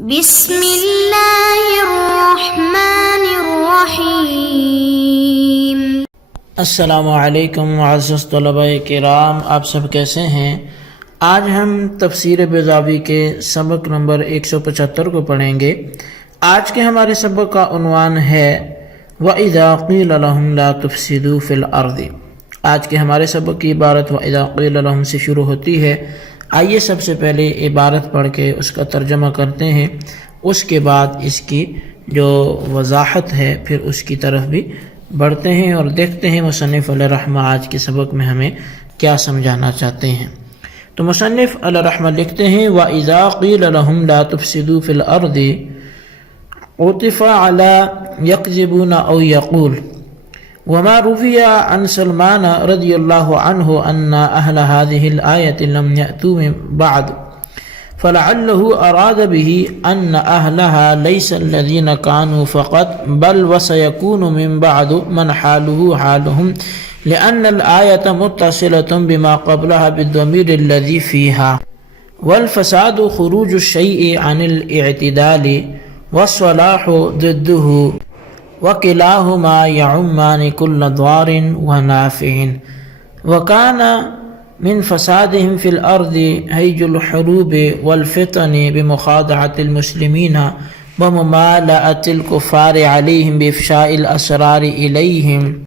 بسم اللہ الرحمن الرحیم۔ السلام علیکم معزز طلباء کرام، آپ سب کیسے ہیں؟ آج ہم تفسیر بیضاوی کے سبق نمبر 175 کو پڑھیں گے۔ آج کے ہمارے سبق کا عنوان ہے وَإِذَا قِيلَ لَهُمْ لَا تُفْسِدُوا فِي الْأَرْضِ۔ آج کے ہمارے سبق کی عبارت وَإِذَا قِيلَ لَهُمْ سے شروع ہوتی ہے۔ آئیے سب سے پہلے عبارت پڑھ کے اس کا ترجمہ کرتے ہیں، اس کے بعد اس کی جو وضاحت ہے پھر اس کی طرف بھی بڑھتے ہیں اور دیکھتے ہیں مصنف علیہ رحمہ آج کے سبق میں ہمیں کیا سمجھانا چاہتے ہیں۔ تو مصنف علیہ رحمہ لکھتے ہیں وَإِذَا قِيلَ لَهُمْ لَا تُفْسِدُوا فِي الْأَرْضِ عُطِفَ عَلَى يَكْذِبُونَ أَوْ يَقُولُ وما روي عن سلمان رضي الله عنه أن أهل هذه الآية لم يأتوا من بعد، فلعله أراد به أن أهلها ليس الذين كانوا فقط بل وسيكون من بعد من حاله حالهم، لأن الآية متصلة بما قبلها بالضمير الذي فيها، والفساد خروج الشيء عن الاعتدال والصلاح ضده، وكلاهما يعمان كل ضار ونافع، وكان من فسادهم في الأرض هيج الحروب والفتن بمخادعة المسلمين وممالأة الكفار عليهم بإفشاء الأسرار إليهم،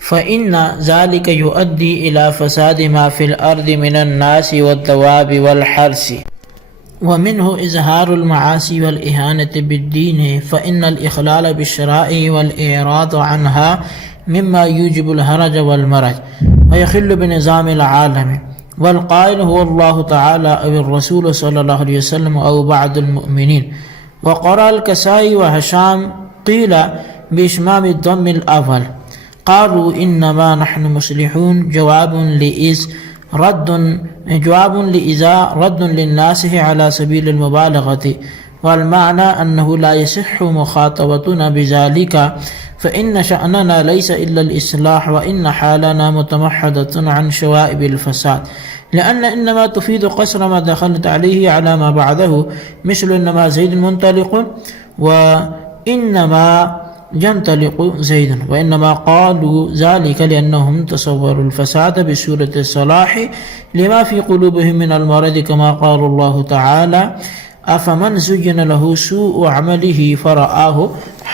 فإن ذلك يؤدي إلى فساد ما في الأرض من الناس والدواب والحرث، ومنه إظهار المعاصي والإهانة بالدين، فإن الإخلال بالشرائع والإعراض عنها مما يوجب الهرج والمرج ويخل بنظام العالم، والقائل هو الله تعالى أو الرسول صلى الله عليه وسلم أو بعض المؤمنين. وقرأ الكسائي وهشام قيل بإشمام الضم الأول، قالوا إنما نحن مصلحون، جواب لإذا رد للناس على سبيل المبالغة، والمعنى أنه لا يصح مخاطبتنا بذلك، فإن شأننا ليس إلا الإصلاح، وإن حالنا متمحضة عن شوائب الفساد، لأن إنما تفيد قصر ما دخلت عليه على ما بعده، مثل إنما زيد منطلق وإنما ينطلق زيد، وإنما قالوا ذلك لأنهم تصوروا الفساد بصورة الصلاح لما في قلوبهم من المرض، كما قال الله تعالى أفمن زين له سوء عمله فرآه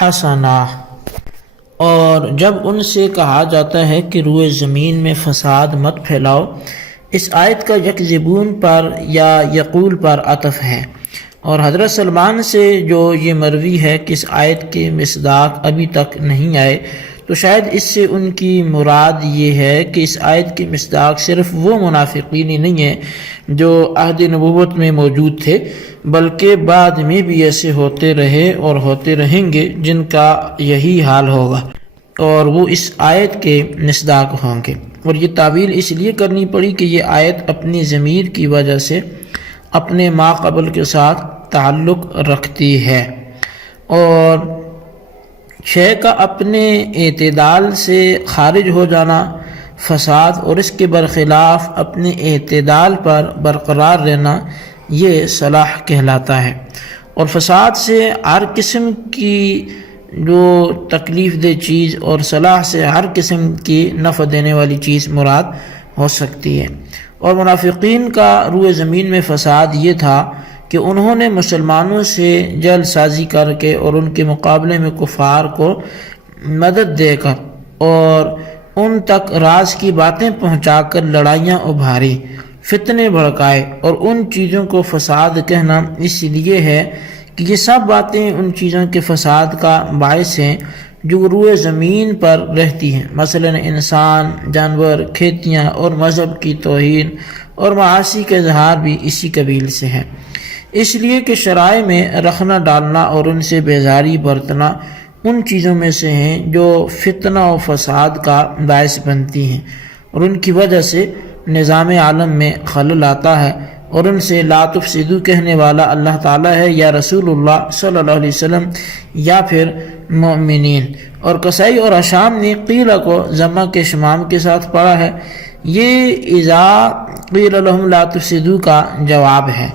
حسنا۔ اور جب ان سے کہا جاتا ہے کہ روئے زمین میں فساد مت پھیلاؤ، اس آیت کا یکذبون پر یا یقول پر عطف ہے، اور حضرت سلمان سے جو یہ مروی ہے کہ اس آیت کے مصداق ابھی تک نہیں آئے، تو شاید اس سے ان کی مراد یہ ہے کہ اس آیت کے مصداق صرف وہ منافقین ہی نہیں ہیں جو عہد نبوت میں موجود تھے، بلکہ بعد میں بھی ایسے ہوتے رہے اور ہوتے رہیں گے جن کا یہی حال ہوگا، اور وہ اس آیت کے مصداق ہوں گے۔ اور یہ تعویل اس لیے کرنی پڑی کہ یہ آیت اپنی ضمیر کی وجہ سے اپنے ما قبل کے ساتھ تعلق رکھتی ہے، اور شے کا اپنے اعتدال سے خارج ہو جانا فساد، اور اس کے برخلاف اپنے اعتدال پر برقرار رہنا یہ صلاح کہلاتا ہے۔ اور فساد سے ہر قسم کی جو تکلیف دہ چیز اور صلاح سے ہر قسم کی نفع دینے والی چیز مراد ہو سکتی ہے۔ اور منافقین کا روئے زمین میں فساد یہ تھا کہ انہوں نے مسلمانوں سے جل سازی کر کے اور ان کے مقابلے میں کفار کو مدد دے کر اور ان تک راز کی باتیں پہنچا کر لڑائیاں ابھاری، فتنے بھڑکائے، اور ان چیزوں کو فساد کہنا اس لیے ہے کہ یہ سب باتیں ان چیزوں کے فساد کا باعث ہیں جو روئے زمین پر رہتی ہیں، مثلا انسان، جانور، کھیتیاں، اور مذہب کی توہین اور معاصی کا اظہار بھی اسی قبیل سے ہے۔ اس لیے کہ شرائع میں رکھنا ڈالنا اور ان سے بیزاری برتنا ان چیزوں میں سے ہیں جو فتنہ و فساد کا باعث بنتی ہیں، اور ان کی وجہ سے نظام عالم میں خلل آتا ہے، اور ان سے لا تفسدو کہنے والا اللہ تعالیٰ ہے یا رسول اللہ صلی اللہ علیہ وسلم یا پھر مومنین۔ اور کسائی اور ہشام نے قیل کو ضمہ کے شمام کے ساتھ پڑھا ہے، یہ اذا قیل لهم لا تفسدو کا جواب ہے،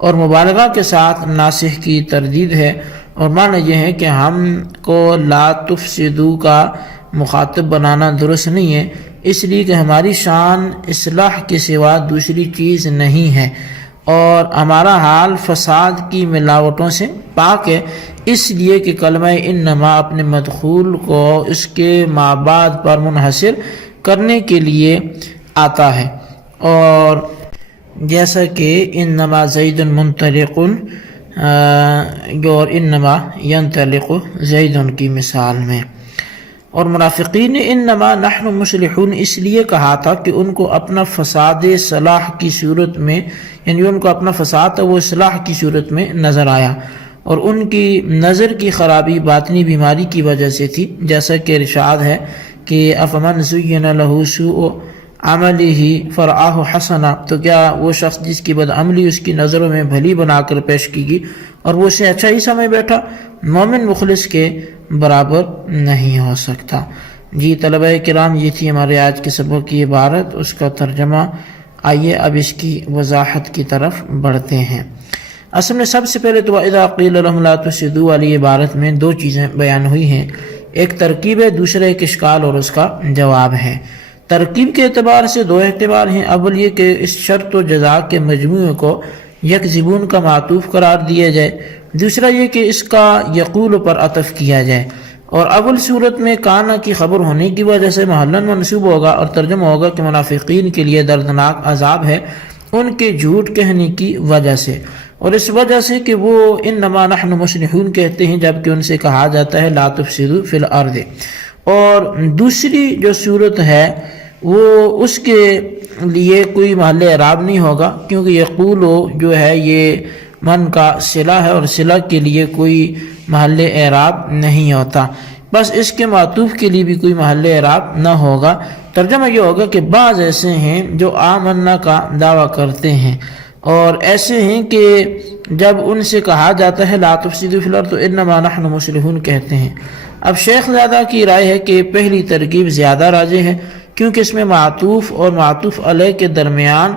اور مبالغہ کے ساتھ ناسخ کی تردید ہے، اور معنی یہ ہے کہ ہم کو لا تفسدو کا مخاطب بنانا درست نہیں ہے، اس لیے کہ ہماری شان اصلاح کے سوا دوسری چیز نہیں ہے، اور ہمارا حال فساد کی ملاوٹوں سے پاک ہے، اس لیے کہ کلمہ انما اپنے مدخول کو اس کے مابعد پر منحصر کرنے کے لیے آتا ہے، اور جیسا کہ انما زید منطلق اور انما ینطلق زید کی مثال میں۔ اور منافقین نے انما نحن مصلحون اس لیے کہا تھا کہ ان کو اپنا فساد صلاح کی صورت میں، یعنی ان کو اپنا فساد وہ اصلاح کی صورت میں نظر آیا، اور ان کی نظر کی خرابی باطنی بیماری کی وجہ سے تھی، جیسا کہ ارشاد ہے کہ افمن زین لہ سوء عملہ فرآہ حسنا، تو کیا وہ شخص جس کی بدعملی اس کی نظروں میں بھلی بنا کر پیش کی گئی اور وہ اسے اچھا ہی سمجھ بیٹھا، مومن مخلص کے برابر نہیں ہو سکتا۔ جی طلبہ کرام، یہ تھی ہمارے آج کے سبق کی عبارت، اس کا ترجمہ۔ آئیے اب اس کی وضاحت کی طرف بڑھتے ہیں۔ اصل میں سب سے پہلے تو اذا قیل لهم لا تفسدوا والی عبارت میں دو چیزیں بیان ہوئی ہیں، ایک ترکیب ہے، دوسرا ایک اشکال اور اس کا جواب ہے۔ ترکیب کے اعتبار سے دو اعتبار ہیں، اول یہ کہ اس شرط و جزا کے مجموعے کو یکذبون کا معطوف قرار دیا جائے، دوسرا یہ کہ اس کا یقول پر عطف کیا جائے، اور اول صورت میں کانا کی خبر ہونے کی وجہ سے محلاً منصوب ہوگا اور ترجمہ ہوگا کہ منافقین کے لیے دردناک عذاب ہے ان کے جھوٹ کہنے کی وجہ سے، اور اس وجہ سے کہ وہ انما نحن مصلحون کہتے ہیں جبکہ ان سے کہا جاتا ہے لا تفسدوا فی الارض۔ اور دوسری جو صورت ہے وہ اس کے لیے کوئی محل اعراب نہیں ہوگا، کیونکہ یقول جو ہے یہ من کا صلہ ہے اور صلہ کے لیے کوئی محل اعراب نہیں ہوتا، بس اس کے معطوف کے لیے بھی کوئی محل اعراب نہ ہوگا۔ ترجمہ یہ ہوگا کہ بعض ایسے ہیں جو آمنا کا دعویٰ کرتے ہیں، اور ایسے ہیں کہ جب ان سے کہا جاتا ہے لا تفسدوا فی الارض تو انما نحن مصلحون کہتے ہیں۔ اب شیخ زادہ کی رائے ہے کہ پہلی ترکیب زیادہ راجح ہے، کیونکہ اس میں معطوف اور معطوف علیہ کے درمیان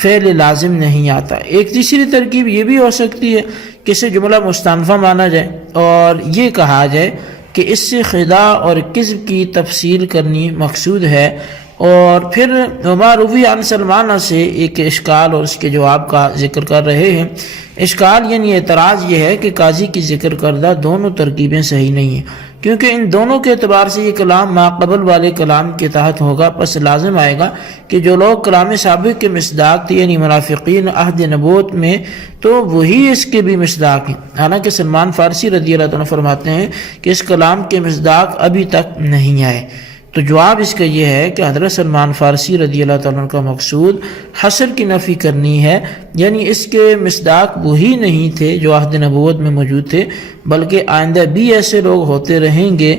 فعل لازم نہیں آتا۔ ایک تیسری ترکیب یہ بھی ہو سکتی ہے کہ اسے جملہ مستأنفہ مانا جائے اور یہ کہا جائے کہ اس سے خدا اور کذب کی تفصیل کرنی مقصود ہے، اور پھر وما روی عن سلمان سے ایک اشکال اور اس کے جواب کا ذکر کر رہے ہیں۔ اشکال یعنی اعتراض یہ ہے کہ قاضی کی ذکر کردہ دونوں ترکیبیں صحیح نہیں ہیں، کیونکہ ان دونوں کے اعتبار سے یہ کلام ما قبل والے کلام کے تحت ہوگا، پس لازم آئے گا کہ جو لوگ کلام سابق کے مصداق تھے یعنی منافقین عہد نبوت میں، تو وہی اس کے بھی مصداق ہیں، حالانکہ سلمان فارسی رضی اللہ عنہ فرماتے ہیں کہ اس کلام کے مصداق ابھی تک نہیں آئے۔ تو جواب اس کا یہ ہے کہ حضرت سلمان فارسی رضی اللہ تعالیٰ عنہ کا مقصود حصر کی نفی کرنی ہے، یعنی اس کے مصداق وہی نہیں تھے جو عہد نبوت میں موجود تھے، بلکہ آئندہ بھی ایسے لوگ ہوتے رہیں گے۔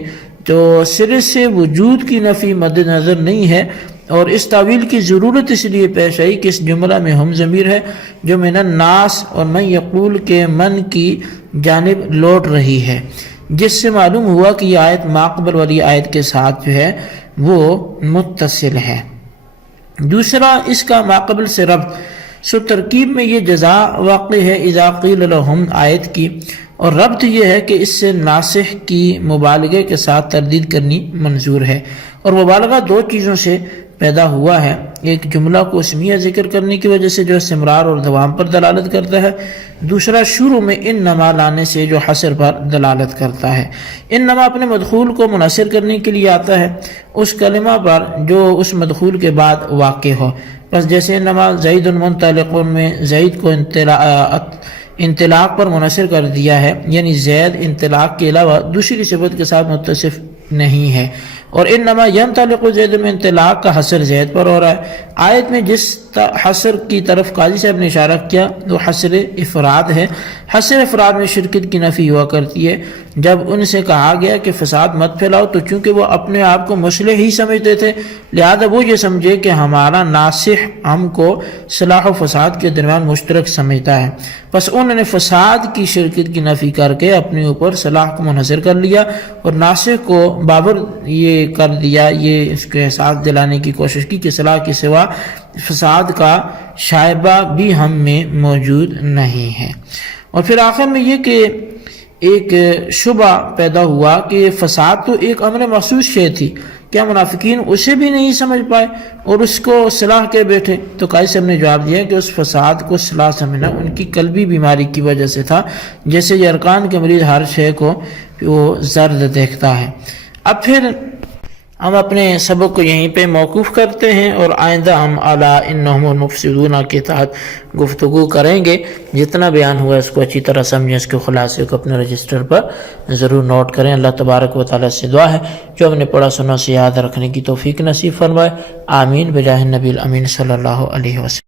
تو سرے سے وجود کی نفی مد نظر نہیں ہے، اور اس تعویل کی ضرورت اس لیے پیش آئی کہ اس جملہ میں ہم ضمیر ہے جو من الناس اور من یقول کے من کی جانب لوٹ رہی ہے، جس سے معلوم ہوا کہ یہ آیت ماقبل والی آیت کے ساتھ جو ہے وہ متصل ہے۔ دوسرا اس کا ماقبل سے ربط، سو ترکیب میں یہ جزا واقع ہے اذا قیل لہم آیت کی، اور ربط یہ ہے کہ اس سے ناسخ کی مبالغے کے ساتھ تردید کرنی منظور ہے، اور مبالغہ دو چیزوں سے پیدا ہوا ہے، ایک جملہ کو اسمیہ ذکر کرنے کی وجہ سے جو استمرار اور دوام پر دلالت کرتا ہے، دوسرا شروع میں انما لانے سے جو حصر پر دلالت کرتا ہے۔ انما اپنے مدخول کو منحصر کرنے کے لیے آتا ہے اس کلمہ پر جو اس مدخول کے بعد واقع ہو، بس جیسے انما زید منطلق میں زید کو انطلاق پر منحصر کر دیا ہے، یعنی زید انطلاق کے علاوہ دوسری صفت کے ساتھ متصف نہیں ہے، اور انما ینطلق زید میں انطلاق کا حصر زید پر ہو رہا ہے۔ آیت میں جس حصر کی طرف قاضی صاحب نے اشارہ کیا وہ حصر افراد ہے۔ حصر افراد میں شرکت کی نفی ہوا کرتی ہے۔ جب ان سے کہا گیا کہ فساد مت پھیلاؤ تو چونکہ وہ اپنے آپ کو مصلح ہی سمجھتے تھے، لہذا وہ یہ سمجھے کہ ہمارا ناصح ہم کو صلاح و فساد کے درمیان مشترک سمجھتا ہے، پس انہوں نے فساد کی شرکت کی نفی کر کے اپنے اوپر صلاح کو منحصر کر لیا، اور ناصح کو بابر یہ یہ کر دیا، یہ اس کو احساس دلانے کی کوشش کی کہ اصلاح کے سوا فساد کا شائبہ بھی ہم میں موجود نہیں ہے۔ اور پھر آخر میں یہ کہ ایک شبہ پیدا ہوا کہ فساد تو ایک امر محسوس شے تھی، کیا منافقین اسے بھی نہیں سمجھ پائے اور اس کو اصلاح کے بیٹھے؟ تو قائد صاحب نے جواب دیا کہ اس فساد کو اصلاح سمجھنا ان کی قلبی بیماری کی وجہ سے تھا، جیسے یہ ارکان کے مریض ہر شے کو وہ زرد دیکھتا ہے۔ اب پھر ہم اپنے سبق کو یہیں پہ موقوف کرتے ہیں اور آئندہ ہم اعلیٰ انہم المفسدون کے تحت گفتگو کریں گے۔ جتنا بیان ہوا اس کو اچھی طرح سمجھیں، اس کے خلاصے کو اپنے رجسٹر پر ضرور نوٹ کریں۔ اللہ تبارک و تعالیٰ سے دعا ہے جو ہم نے پڑھا سنا سے یاد رکھنے کی توفیق نصیب فرمائے، آمین بجاہ النبی الامین صلی اللہ علیہ وسلم۔